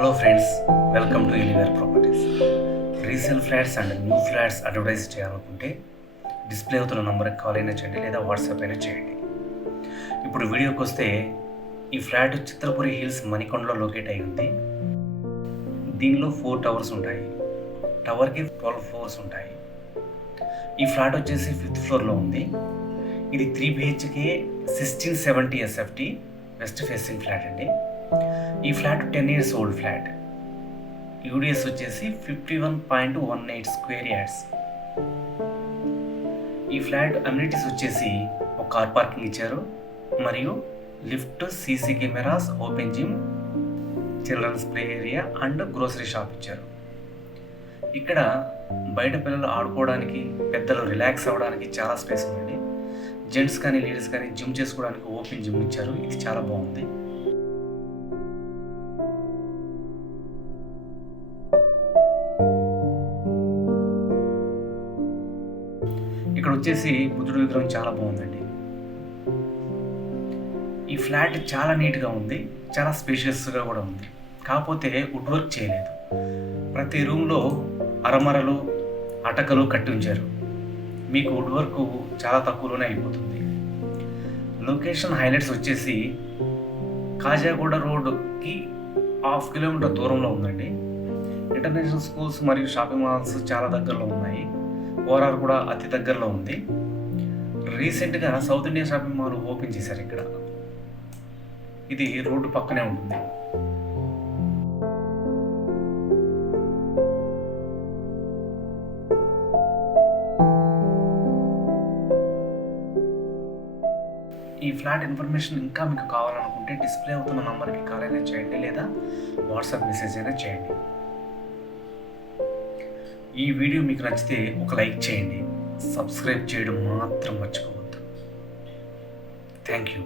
Hello friends, welcome to Elevare properties. Resale flats and new flats advertise చేయాలనుకుంటే display అవుతున్న నంబర్కి call అయినా చేయండి లేదా వాట్సాప్ అయినా చేయండి. ఇప్పుడు వీడియోకి వస్తే, ఈ ఫ్లాట్ చిత్రపురి హిల్స్ మణికొండలో లొకేట్ అయి ఉంది. దీనిలో 4 టవర్స్ ఉంటాయి. టవర్కి 12 ఫ్లోర్స్ ఉంటాయి. ఈ ఫ్లాట్ వచ్చేసి 5th ఫ్లోర్లో ఉంది. ఇది 3 BHK 1670 SFT west facing flat అండి. ఈ flat 10 years old flat. UDS వచ్చేసి 51.18 స్క్వేర్ యార్డ్స్. ఈ ఫ్లాట్ అమ్యూనిటీస్ వచ్చేసి ఒక కార్ పార్కింగ్ ఇచ్చారు, మరియు lift, CC cameras, open gym, children's play area and grocery shop ఇచ్చారు. ఇక్కడ బయట పిల్లలు ఆడుకోవడానికి, పెద్దలు రిలాక్స్ అవ్వడానికి చాలా స్పేస్ ఉందండి. జెంట్స్ కానీ లేడీస్ కానీ జిమ్ చేసుకోవడానికి ఓపెన్ జిమ్ ఇచ్చారు. ఇది చాలా బాగుంది. ఇక్కడ వచ్చేసి బుద్ధుడి విగ్రహం చాలా బాగుందండి. ఈ ఫ్లాట్ చాలా నీట్గా ఉంది, చాలా స్పేషియస్గా కూడా ఉంది. కాకపోతే వుడ్ వర్క్ చేయలేదు. ప్రతి రూమ్లో అరమరలు, అటకలు కట్టి ఉంచారు. మీకు వుడ్ వర్క్ చాలా తక్కువలోనే అయిపోతుంది. లొకేషన్ హైలైట్స్ వచ్చేసి కాజాగూడ రోడ్కి 1/2 కిలోమీటర్ దూరంలో ఉందండి. ఇంటర్నేషనల్ స్కూల్స్ మరియు షాపింగ్ మాల్స్ చాలా దగ్గరలో ఉన్నాయి. ఓఆర్ఆర్ కూడా అతి దగ్గరలో ఉంది. రీసెంట్గా south India shopping mall open చేశారు ఇక్కడ. ఇది రోడ్డు పక్కనే ఉంటుంది. ఈ ఫ్లాట్ ఇన్ఫర్మేషన్ ఇంకా మీకు కావాలనుకుంటే డిస్ప్లే అవుతున్న నంబర్కి కాల్ అయినా చేయండి లేదా వాట్సాప్ మెసేజ్ అయినా చేయండి. ఈ వీడియో మీకు నచ్చితే ఒక లైక్ చేయండి. సబ్స్క్రైబ్ చేయడం మాత్రం మర్చిపోవద్దు. Thank you.